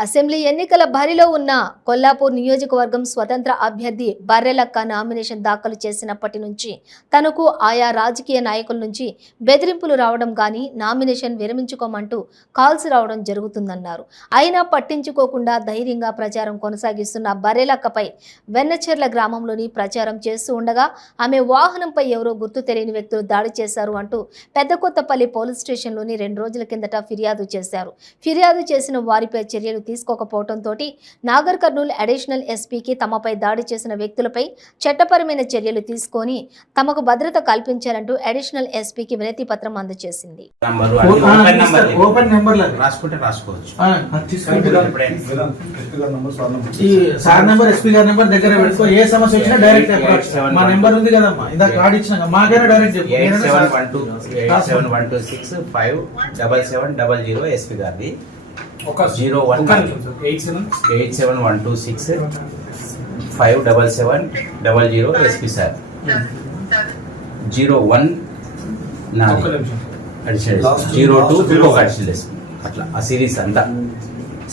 Assembly ఎన్నికల బరిలో ఉన్న కొల్లాపూర్ నియోజకవర్గం స్వతంత్ర అభ్యర్థి బర్రెలక్క నామినేషన్ దాఖలు చేసినప్పటి నుంచి తనకు ఆయా రాజకీయ నాయకుల నుంచి బెదిరింపులు రావడం కానీ నామినేషన్ విరమించుకోమంటూ కాల్స్ రావడం జరుగుతుందన్నారు. అయినా పట్టించుకోకుండా ధైర్యంగా ప్రచారం కొనసాగిస్తున్న బర్రెలక్కపై వెన్నచెర్ల గ్రామంలోని ప్రచారం చేస్తూ ఉండగా ఆమె వాహనంపై ఎవరో గుర్తు తెలియని వ్యక్తులు దాడి చేశారు అంటూ పెద్దకొత్తపల్లి పోలీస్ స్టేషన్లోని 2 రోజుల కిందట ఫిర్యాదు చేశారు. ఫిర్యాదు చేసిన వారిపై చర్యలు తీసుకోకపోవడంతో నాగర్ కర్నూలు అడిషనల్ ఎస్పీకి తమపై దాడి చేసిన వ్యక్తులపై చట్టపరమైన చర్యలు తీసుకొని తమకు భద్రత కల్పించాలంటూ అడిషనల్ ఎస్పీకి వినతి పత్రం అందజేసింది. ఎస్పీ గారిది 8712657700 SP sir 01 additional 02 additional SP అట్లా ఆ సిరీస్ అంతా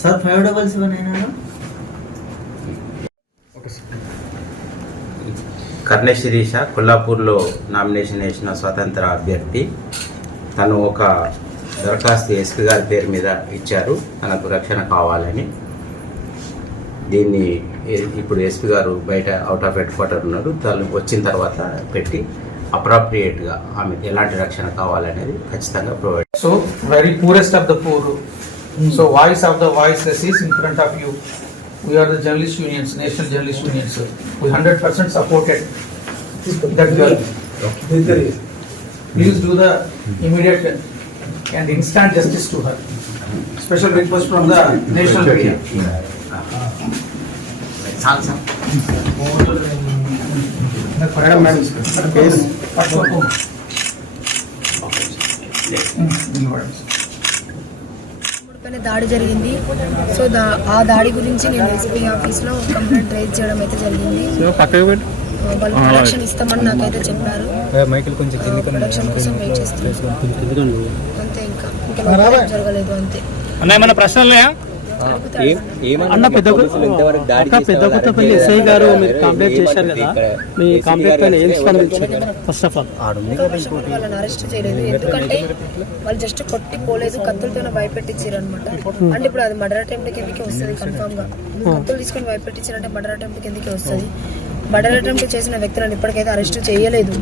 సార్ 577 కర్ణ శిరీష కొల్లాపూర్లో నామినేషన్ వేసిన స్వతంత్ర అభ్యర్థి. తను ఒక దరఖాస్తు ఎస్పీ గారి పేరు మీద ఇచ్చారు, తనకు రక్షణ కావాలని. దీన్ని ఇప్పుడు ఎస్పీ గారు బయట అవుట్ ఆఫ్ హెడ్ క్వార్టర్ ఉన్నారు, తను వచ్చిన తర్వాత పెట్టి అప్రాప్రియేట్గా ఆమె ఎలాంటి రక్షణ కావాలనేది ఖచ్చితంగా provide. So very poorest of the poor, so voice of the voices is in front of you. We are the journalist unions, national journalist unions. We 100% supported that girl. Please do the immediate and instant justice to her. Special request from the national media. దాడి జరిగింది. So ఆ దాడి గురించి నేను SP ఆఫీస్లో complaint raise చేయడం అయితే జరిగింది. వాళ్ళు ప్రొడక్షన్ ఇస్తామని నాకైతే చెప్పారు. ప్రొడక్షన్ కోసం వెయిట్ చేస్తున్నాను అంతే, ఇంకా జరగలేదు అంతే. అన్న పెద్దకొత్తపల్లి ఎస్ఐ గారు మీరు కంప్లైంట్ చేశారు కదా, మీ కంప్లైంట్ పైన ఏం స్పందించారు? ఫస్ట్ ఆఫ్ ఆల్ వాళ్ళని అరెస్ట్ చేయలేదు, ఎందుకంటే వాళ్ళు జస్ట్ కొట్టి పోలేదు, కత్తులతో భయపెట్టించారు అనమాట. అంటే ఇప్పుడు అది మర్డర్ అటెంప్ట్ కిందకి వస్తుంది కన్ఫామ్ గా. కత్తులు తీసుకొని భయపెట్టించారంటే మర్డర్ అటెంప్ట్ కిందకి వస్తుంది. మర్డర్ అటెంప్ట్ చేసిన వ్యక్తులను ఇప్పటికైతే అరెస్ట్ చేయలేదు.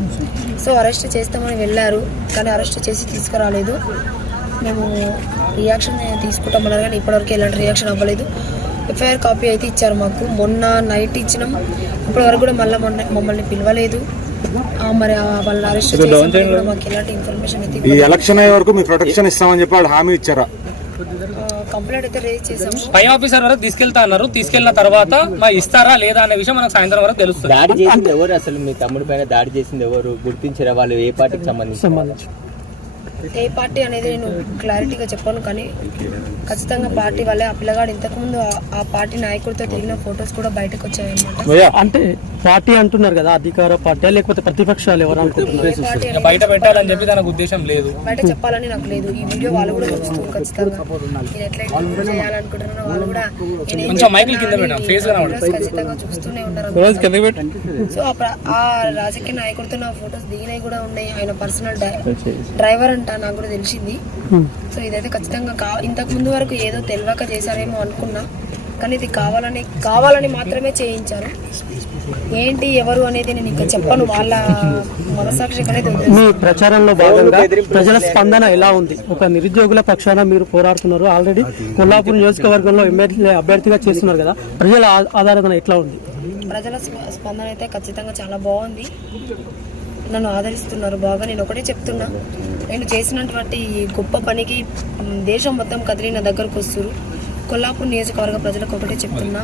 సో అరెస్ట్ చేస్తామని వెళ్ళారు, కానీ అరెస్ట్ చేసి తీసుకురాలేదు. మేము రియాక్షన్ తీసుకుంటామన్నారు, కానీ ఇప్పటివరకు ఎలాంటి రియాక్షన్ అవ్వలేదు. ఎఫ్ఐఆర్ కాపీ అయితే ఇచ్చారు మాకు, మొన్న నైట్ ఇచ్చినాం. ఇప్పటివరకు కూడా మమ్మల్ని పిలవలేదు. మరి వాళ్ళ అరెస్ట్ చేసి మాకు ఎలాంటి ఇన్ఫర్మేషన్ అయితే ఈ ఎలక్షన్ అయ్యే వరకు మీ ప్రొటెక్షన్ ఇస్తామని చెప్పి వాళ్ళు హామీ ఇచ్చారా? కంప్లైంట్ అయితే రేజ్ చేసాము. పై ఆఫీసర్ వరకు తీసుకెళ్తా అన్నారు, తీసుకెళ్లిన తర్వాత ఇస్తారా లేదా అనే విషయం మనకు సాయంత్రం వరకు తెలుస్తుంది. దాడి చేసింది ఎవరు, అసలు మీ తమ్ముడి పైన దాడి చేసింది ఎవరు గుర్తించారా? వాళ్ళు ఏ పార్టీకి సంబంధించి? ఏ పార్టీ అనేది నేను క్లారిటీగా చెప్పాను, కానీ ఖచ్చితంగా పార్టీ వాళ్ళే. ఆ పిల్లగాడు ఇంతకుముందు ఆ పార్టీ నాయకుడితో తిరిగిన ఫొటోస్ కూడా బయటకు వచ్చాయన్నమాట. అంటే పార్టీ అంటున్నారు కదా, అధికార పార్టీ లేకపోతే ప్రతిపక్షాలు ఎవరు అనుకుంటున్నారు? బయట పెట్టాలని చెప్పి తనకు ఉద్దేశం లేదు, బయట చెప్పాలని నాకు లేదు. ఈ వీడియో వాళ్ళు కూడా చూస్తారు ఖచ్చితంగా. నేను ఎట్లయితే చేయాలనుకుంటున్నానో వాళ్ళు కూడా ఖచ్చితంగా చూస్తూనే ఉంటారు. సో ఆ రాజకీయ నాయకుడితో నా ఫొటోస్ దిగినవి కూడా ఉన్నాయి. ఆయన పర్సనల్ డ్రైవర్ అంట, నాకు కూడా తెలిసింది. సో ఇదైతే ఖచ్చితంగా ఇంతకు ముందు వరకు ఏదో తెలియక చేశారేమో అనుకున్నా, కానీ ఇది కావాలని మాత్రమే చేయించారు. ఏంటి ఎవరు అనేది నేను ఇంకా చెప్పను, వాళ్ళ మనసాక్షికి అనేది. మీ ప్రచారంలో భాగంగా ప్రజల స్పందన ఎలా ఉంది? ఒక నిరుద్యోగుల పక్షాన మీరు పోరాడుతున్నారు, ఆల్రెడీ కొల్లాపూర్ నియోజకవర్గంలో ఎమ్మెల్యే అభ్యర్థిగా చేస్తున్నారు కదా, ప్రజల ఆదరణ ఎట్లా ఉంది? ప్రజల స్పందన అయితే ఖచ్చితంగా చాలా బాగుంది, నన్ను ఆదరిస్తున్నారు బాగా. నేను ఒకటే చెప్తున్నా, నేను చేసినటువంటి గొప్ప పనికి దేశం మొత్తం కదిలి నా దగ్గరకు వస్తారు. కొల్లాపూర్ నియోజకవర్గ ప్రజలకు ఒకటే చెప్తున్నా,